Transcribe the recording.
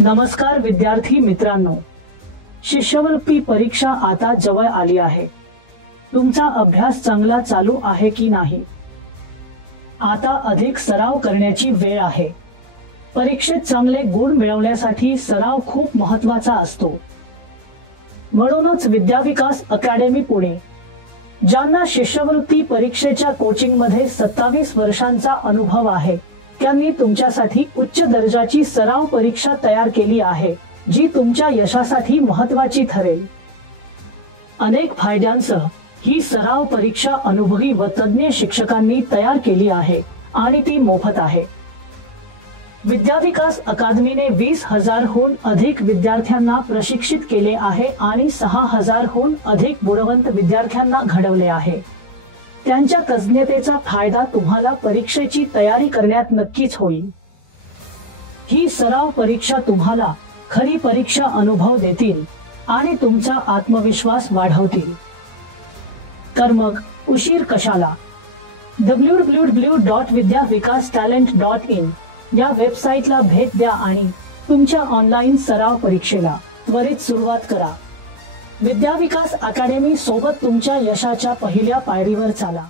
नमस्कार विद्यार्थी मित्रांनो, शिष्यवृत्ती परीक्षा आता जवळ आली आहे। तुमचा अभ्यास चांगला चालू आहे की नाही? आता अधिक सराव करण्याची वेळ आहे। परीक्षेत चांगले गुण मिळवण्यासाठी सराव खूप महत्त्वाचा असतो। म्हणूनच विद्याविकास अकॅडमी पुणे, ज्यांना शिष्यवृत्ती परीक्षेच्या कोचिंग मध्ये 27 वर्षांचा अनुभव आहे, त्यांनी तुमच्यासाठी उच्च दर्जाची सराव परीक्षा तयार केली आहे, जी तुमच्या यशासाठी महत्त्वाची ठरेल। अनेक फायद्यांसह ही सराव परीक्षा अनुभवी व तज्ञ शिक्षकांनी तयार केली आहे आणि ती मोफत आहे। विद्याविकास अकादमीने 20,000 हून अधिक विद्यार्थ्यांना प्रशिक्षित केले आहे आणि 6,000 हून अधिक बुडवंत विद्यार्थ्यांना घडवले आहे। त्यांच्या तज्ञतेचा फायदा तुम्हाला परीक्षेची तयारी करण्यात नक्कीच होईल। ही सराव परीक्षा तुम्हाला खरी परीक्षा अनुभव देतील आणि तुमचा आत्मविश्वास वाढवतील। तर मग उशीर कशाला? www.vidyavikastalent.in या वेबसाईटला भेट द्या आणि तुमच्या ऑनलाईन सराव परीक्षेला त्वरित सुरुवात करा। विद्याविकास अकॅडमी सोबत तुमच्या यशाच्या पहिल्या पायरीवर चाला।